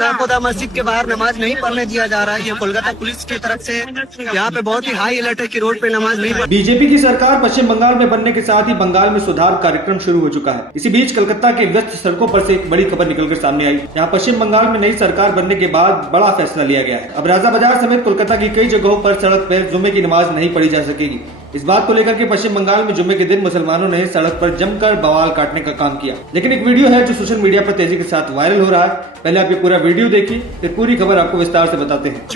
खुदा मस्जिद के बाहर नमाज नहीं पढ़ने दिया जा रहा है। ये कोलकाता पुलिस की तरफ से यहाँ पे बहुत ही हाई अलर्ट है कि रोड पे नमाज नहीं। बीजेपी की सरकार पश्चिम बंगाल में बनने के साथ ही बंगाल में सुधार कार्यक्रम शुरू हो चुका है। इसी बीच कलकत्ता के व्यस्त सड़कों पर से एक बड़ी खबर निकलकर सामने आई। यहाँ पश्चिम बंगाल में नई सरकार बनने के बाद बड़ा फैसला लिया गया है। अब राजा बाजार समेत कोलकाता की कई जगहों पर सड़क पर जुम्मे की नमाज नहीं पढ़ी जा सकेगी। इस बात को लेकर के पश्चिम बंगाल में जुम्मे के दिन मुसलमानों ने सड़क पर जमकर बवाल काटने का काम किया। लेकिन एक वीडियो है जो सोशल मीडिया पर तेजी के साथ वायरल हो रहा है। पहले आप ये पूरा वीडियो देखिए, फिर पूरी खबर आपको विस्तार से बताते हैं।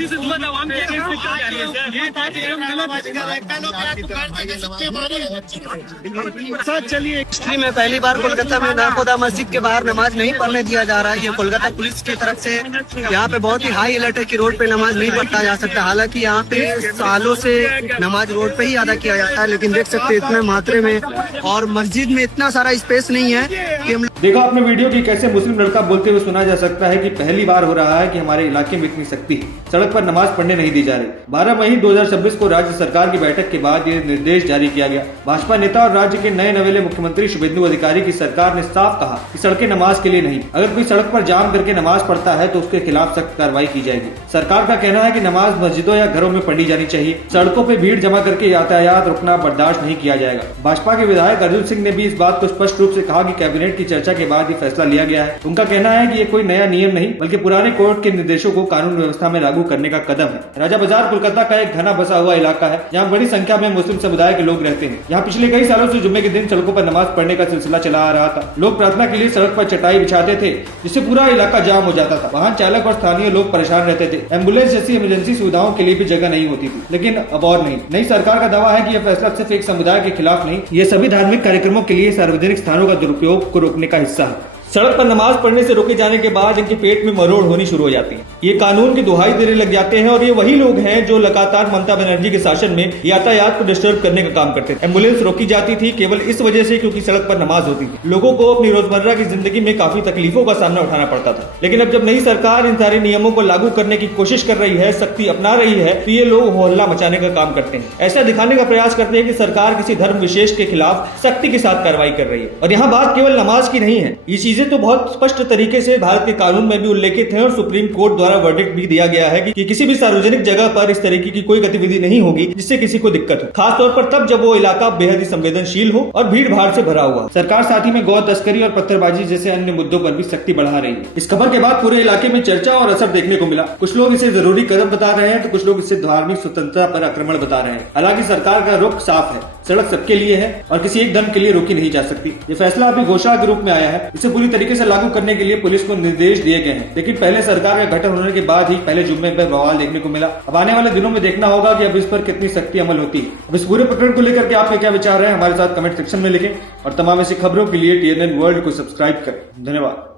चलिए, हिस्ट्री में पहली बार कोलकाता में नाखुदा मस्जिद के बाहर नमाज नहीं पढ़ने दिया जा रहा है। ये कोलकाता पुलिस की तरफ से यहाँ पे बहुत ही हाई अलर्ट है कि रोड पे नमाज नहीं पढ़ा जा सकता। हालांकि यहाँ पे सालों से नमाज रोड पे ही अदा किया जाता है, लेकिन देख सकते हैं इतने मात्रे में और मस्जिद में इतना सारा स्पेस नहीं है कि हम देखो आपने वीडियो की कैसे मुस्लिम लड़का बोलते हुए सुना जा सकता है कि पहली बार हो रहा है कि हमारे इलाके में इतनी सख्ती सड़क पर नमाज पढ़ने नहीं दी जा रही। 12 मई 2026 को राज्य सरकार की बैठक के बाद ये निर्देश जारी किया गया। भाजपा नेता और राज्य के नए नवेले मुख्यमंत्री शुभेंदु अधिकारी की सरकार ने साफ कहा कि सड़कें नमाज के लिए नहीं, अगर कोई सड़क पर जाम करके नमाज पढ़ता है तो उसके खिलाफ सख्त कार्रवाई की जाएगी। सरकार का कहना है कि नमाज मस्जिदों या घरों में पढ़ी जानी चाहिए। सड़कों पर भीड़ जमा करके यातायात रोकना बर्दाश्त नहीं किया जाएगा। भाजपा के विधायक अर्जुन सिंह ने भी इस बात को स्पष्ट रूप से कहा कि कैबिनेट की चर्चा के बाद ये फैसला लिया गया है। उनका कहना है कि ये कोई नया नियम नहीं बल्कि पुराने कोर्ट के निर्देशों को कानून व्यवस्था में लागू करने का कदम है। राजा बाजार कोलकाता का एक घना बसा हुआ इलाका है। यहाँ बड़ी संख्या में मुस्लिम समुदाय के लोग रहते हैं। यहाँ पिछले कई सालों से जुम्मे के दिन सड़कों पर नमाज पढ़ने का सिलसिला चला आ रहा था। लोग प्रार्थना के लिए सड़क पर चटाई बिछाते थे, जिससे पूरा इलाका जाम हो जाता था। वाहन चालक और स्थानीय लोग परेशान रहते थे। एम्बुलेंस जैसी इमरजेंसी सुविधाओं के लिए भी जगह नहीं होती थी। लेकिन अब और नहीं। नई सरकार का दावा है कि यह फैसला सिर्फ एक समुदाय के खिलाफ नहीं, ये सभी धार्मिक कार्यक्रमों के लिए सार्वजनिक स्थानों का दुरुपयोग को रोकने का हिस्सा है। सड़क पर नमाज पढ़ने से रोके जाने के बाद इनके पेट में मरोड़ होनी शुरू हो जाती है। ये कानून की दुहाई देने लग जाते हैं और ये वही लोग हैं जो लगातार ममता बनर्जी के शासन में यातायात को डिस्टर्ब करने का काम करते थे। एम्बुलेंस रोकी जाती थी केवल इस वजह से क्योंकि सड़क पर नमाज होती थी। लोगों को अपनी रोजमर्रा की जिंदगी में काफी तकलीफों का सामना उठाना पड़ता था। लेकिन अब जब नई सरकार इन सारे नियमों को लागू करने की कोशिश कर रही है, सख्ती अपना रही है, तो ये लोग होहल्ला मचाने का काम करते हैं। ऐसा दिखाने का प्रयास करते हैं कि सरकार किसी धर्म विशेष के खिलाफ सख्ती के साथ कार्रवाई कर रही है। और यहाँ बात केवल नमाज की नहीं है, ये चीजें तो बहुत स्पष्ट तरीके से भारत के कानून में भी उल्लेखित है और सुप्रीम कोर्ट द्वारा वर्डिक्ट भी दिया गया है कि किसी भी सार्वजनिक जगह पर इस तरीके की कोई गतिविधि नहीं होगी जिससे किसी को दिक्कत हो, खास तौर पर तब जब वो इलाका बेहद ही संवेदनशील हो और भीड़ भाड़ से भरा हुआ। सरकार साथ ही में गौ तस्करी और पत्थरबाजी जैसे अन्य मुद्दों पर भी सख्ती बढ़ा रही है। इस खबर के बाद पूरे इलाके में चर्चा और असर देखने को मिला। कुछ लोग इसे जरूरी कदम बता रहे हैं तो कुछ लोग इसे धार्मिक स्वतंत्रता पर आक्रमण बता रहे हैं। हालांकि सरकार का रुख साफ है, सड़क सबके लिए है और किसी एक धर्म के लिए रोकी नहीं जा सकती। ये फैसला अभी घोषणा के रूप में आया है। इसे पूरी तरीके से लागू करने के लिए पुलिस को निर्देश दिए गए हैं। लेकिन पहले सरकार का गठन होने के बाद ही पहले जुम्मे पर बवाल देखने को मिला। अब आने वाले दिनों में देखना होगा कि अब इस पर कितनी सख्ती अमल होती है। अब इस पूरे प्रकरण को लेकर के आपके क्या विचार है, हमारे साथ कमेंट सेक्शन में लिखें और तमाम ऐसी खबरों के लिए TNN वर्ल्ड को सब्सक्राइब करें। धन्यवाद।